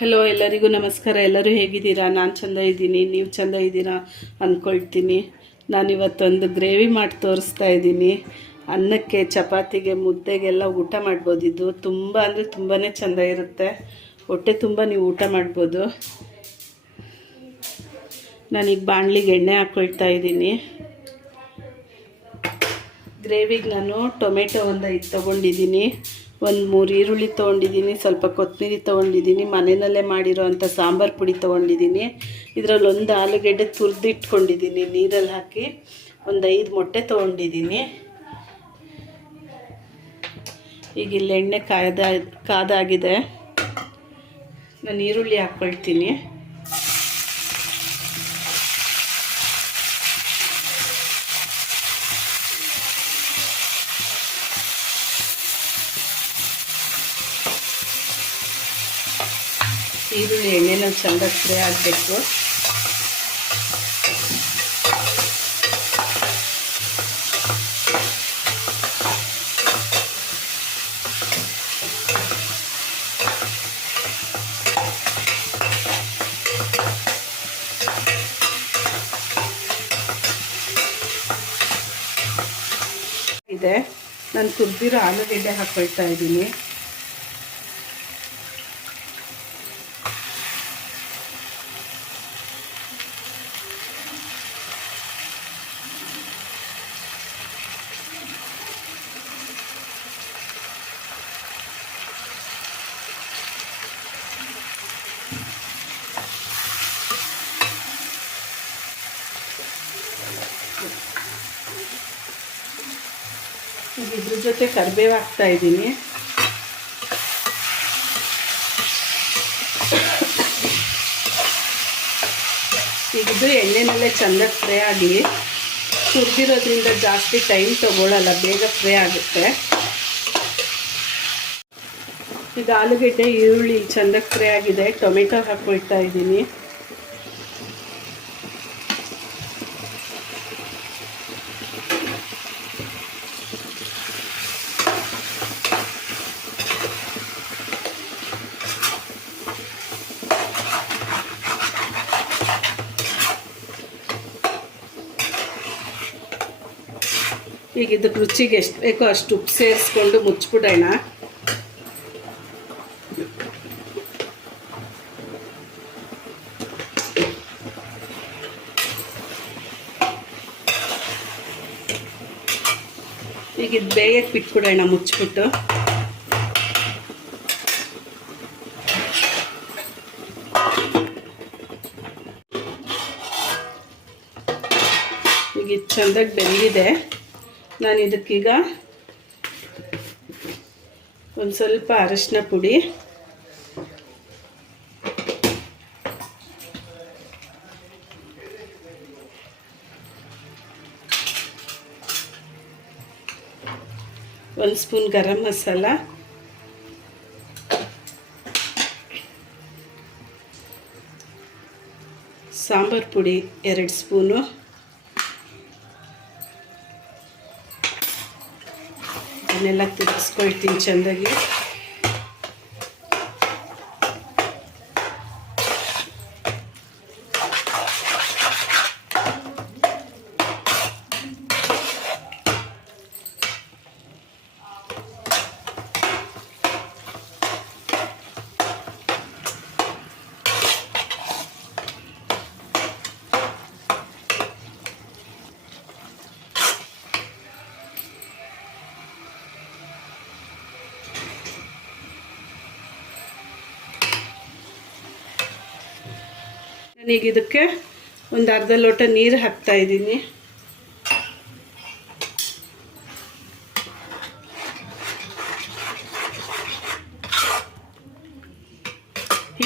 Hello ಎಲ್ಲರಿಗೂ ನಮಸ್ಕಾರ. ಎಲ್ಲರೂ ಹೇಗಿದ್ದೀರಾ? ನಾನು ಚಂದ ಇದ್ದೀನಿ. ನೀವು ಚಂದ ಇದ್ದೀರಾ ಅಂದ್ಕೊಳ್ತೀನಿ ನಾನಿವತ್ತೊಂದು ಗ್ರೇವಿ ಮಾಡಿ ತೋರಿಸ್ತಾ ಇದ್ದೀನಿ. ಅನ್ನಕ್ಕೆ, ಚಪಾತಿಗೆ, ಮುದ್ದೆಗೆಲ್ಲ ಊಟ ಮಾಡ್ಬೋದಿದ್ದು ತುಂಬ ಅಂದರೆ ತುಂಬಾ ಚೆಂದ ಇರುತ್ತೆ. ಹೊಟ್ಟೆ ತುಂಬ ನೀವು ಊಟ ಮಾಡ್ಬೋದು. ನಾನೀಗ ಬಾಣಲಿಗೆ ಎಣ್ಣೆ ಹಾಕ್ಕೊಳ್ತಾ ಇದ್ದೀನಿ. ಗ್ರೇವಿಗೆ ನಾನು ಟೊಮೆಟೊ ಒಂದು ಐದು ತೊಗೊಂಡಿದ್ದೀನಿ ಒಂದು ಮೂರು ಈರುಳ್ಳಿ ತೊಗೊಂಡಿದ್ದೀನಿ ಸ್ವಲ್ಪ ಕೊತ್ತಂಬರಿ ತೊಗೊಂಡಿದ್ದೀನಿ ಮನೆಯಲ್ಲೇ ಮಾಡಿರೋ ಅಂಥ ಸಾಂಬಾರು ಪುಡಿ ತೊಗೊಂಡಿದ್ದೀನಿ ಇದರಲ್ಲಿ ಒಂದು ಆಲೂಗೆಡ್ಡೆ ತುರಿದಿಟ್ಕೊಂಡಿದ್ದೀನಿ ನೀರಲ್ಲಿ ಹಾಕಿ ಒಂದು ಐದು ಮೊಟ್ಟೆ ತೊಗೊಂಡಿದ್ದೀನಿ ಈಗ ಇಲ್ಲಿ ಎಣ್ಣೆ ಕಾಯ್ದ, ಕಾದಾಗಿದೆ. ನಾನು ಈರುಳ್ಳಿ ಹಾಕ್ಕೊಳ್ತೀನಿ ಈರುಳ್ಳಿ ಎಣ್ಣೆನ ಚೆಂದ ಫ್ರೈ ಆಗಬೇಕು ಇದೆ. ನಾನು ತುರ್ದಿರೋ ಆಲೂಗೆಡ್ಡೆ ಹಾಕೊಳ್ತಾ ಇದ್ದೀನಿ. ಇದ್ರ ಜೊತೆ ಕರಿಬೇವು ಹಾಕ್ತಾ ಇದ್ದೀನಿ. ಈಗ ಇದು ಎಣ್ಣೆನಲ್ಲೇ ಚೆಂದ ಫ್ರೈ ಆಗಿ ಹುರಿದಿರೋದ್ರಿಂದ ಜಾಸ್ತಿ ಟೈಮ್ ತಗೊಳ್ಳಲ್ಲ ಬೇಗ ಫ್ರೈ ಆಗುತ್ತೆ. ಇದು ಆಲೂಗಡ್ಡೆ, ಈರುಳ್ಳಿ ಚೆಂದಕ್ಕೆ ಫ್ರೈ ಆಗಿದೆ. ಟೊಮೆಟೊ ಹಾಕ್ಕೊಳ್ತಾ ಇದ್ದೀನಿ. ಈಗ ಇದಕ್ಕೆ ರುಚಿಗೆ ಎಷ್ಟು ಬೇಕೋ ಅಷ್ಟು ಉಪ್ಪು ಸೇರಿಸ್ಕೊಂಡು ಮುಚ್ಚಿಬಿಡೋಣ. ಈಗ ಇದು ಬೇಯಕ್ಕೆ ಬಿಟ್ಬಿಡೋಣ ಮುಚ್ಚಿಬಿಟ್ಟು. ಈಗ ಇದು ಚೆಂದಾಗಿ ಬೆಂದಿದೆ. ನಾನು ಇದಕ್ಕೀಗ ಒಂದು ಸ್ವಲ್ಪ ಅರಶಿನ ಪುಡಿ. ಒಂದು ಸ್ಪೂನ್ ಗರಂ ಮಸಾಲ. ಸಾಂಬಾರು ಪುಡಿ ಎರಡು ಸ್ಪೂನು. ಇದನ್ನೆಲ್ಲ ತಿರ್ಗಿಸ್ಕೊಳ್ತೀನಿ ಚೆಂದಾಗಿ. ನಾನೀಗ ಇದಕ್ಕೆ ಒಂದು ಅರ್ಧ ಲೋಟ ನೀರು ಹಾಕ್ತಾ ಇದ್ದೀನಿ.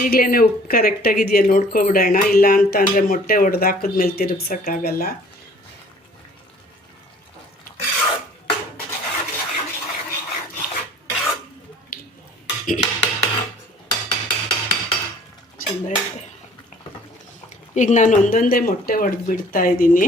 ಈಗಲೇ ಉಪ್ಪು ಕರೆಕ್ಟಾಗಿದೆಯಾ ನೋಡ್ಕೊಬಿಡೋಣ, ಇಲ್ಲ ಅಂತ ಅಂದರೆ ಮೊಟ್ಟೆ ಒಡೆದಾಕಿದ್ಮೇಲೆ ತಿರುಗ್ಸೋಕ್ಕಾಗಲ್ಲ. ಚೆಂದ ಈಗ ನಾನು ಒಂದೊಂದೇ ಮೊಟ್ಟೆ ಒಡೆದು ಬಿಡ್ತಾ ಇದ್ದೀನಿ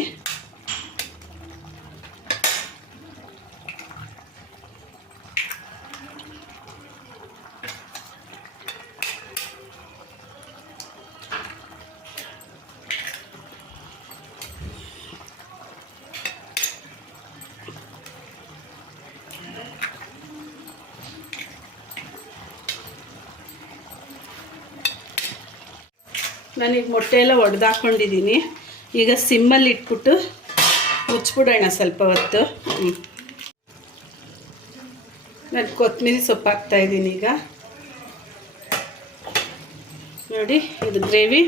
ನಾನೀಗ ಮೊಟ್ಟೆ ಎಲ್ಲ ಒಡೆದಾಕೊಂಡಿದ್ದೀನಿ. ಈಗ ಸಿಮ್ಮಲ್ಲಿ ಇಟ್ಬಿಟ್ಟು ಮುಚ್ಬಿಡೋಣ ಸ್ವಲ್ಪ ಹೊತ್ತು. ನಾನು ಕೊತ್ತಂಬರಿ ಸೊಪ್ಪು ಹಾಕ್ತಾಯಿದ್ದೀನಿ ಈಗ. ನೋಡಿ, ಇದು ಗ್ರೇವಿ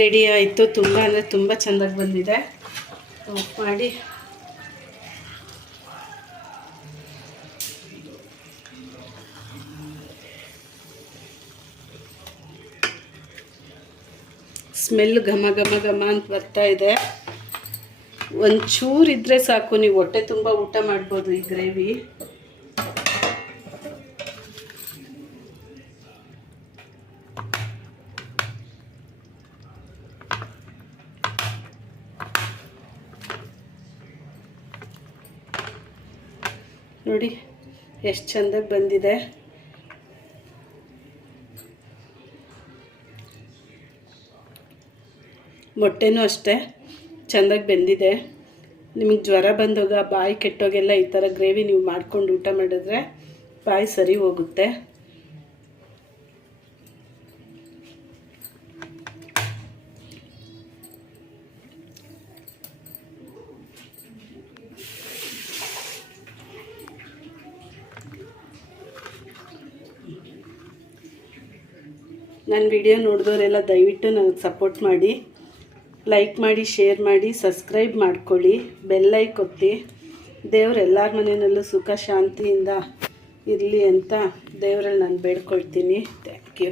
ರೆಡಿ ಆಯಿತು. ತುಂಬ ಅಂದರೆ ತುಂಬ ಚೆಂದಾಗಿ ಬಂದಿದೆ. ಮಾಡಿ. ಸ್ಮೆಲ್ ಘಮ ಘಮ ಘಮ ಅಂತ ಬರ್ತಾ ಇದೆ. ಒಂಚೂರು ಇದ್ದರೆ ಸಾಕು, ನೀವು ಹೊಟ್ಟೆ ತುಂಬ ಊಟ ಮಾಡ್ಬೋದು ಈ ಗ್ರೇವಿ. ನೋಡಿ, ಎಷ್ಟು ಚೆಂದಾಗಿ ಬಂದಿದೆ. ಮೊಟ್ಟೆನೂ ಅಷ್ಟೇ. ಚೆಂದಾಗಿ ಬೆಂದಿದೆ. ನಿಮಗೆ ಜ್ವರ ಬಂದಾಗ ಬಾಯಿ ಕೆಟ್ಟೋಗೆಲ್ಲ ಈ ಥರ ಗ್ರೇವಿ ನೀವು ಮಾಡ್ಕೊಂಡು ಊಟ ಮಾಡಿದ್ರೆ ಬಾಯಿ ಸರಿ ಹೋಗುತ್ತೆ. ನನ್ನ ವಿಡಿಯೋ ನೋಡಿದವರೆಲ್ಲ ದಯವಿಟ್ಟು ನನಗೆ ಸಪೋರ್ಟ್ ಮಾಡಿ. ಲೈಕ್ ಮಾಡಿ ಶೇರ್ ಮಾಡಿ ಸಬ್ಸ್ಕ್ರೈಬ್ ಮಾಡ್ಕೊಳ್ಳಿ ಬೆಲ್ಲೈಕ್ ಒತ್ತಿ. ದೇವ್ರು ಎಲ್ಲರ ಮನೆಯಲ್ಲೂ ಸುಖ, ಶಾಂತಿಯಿಂದ ಇರಲಿ ಅಂತ ದೇವರಲ್ಲಿ ನಾನು ಬೇಡ್ಕೊಳ್ತೀನಿ. Thank you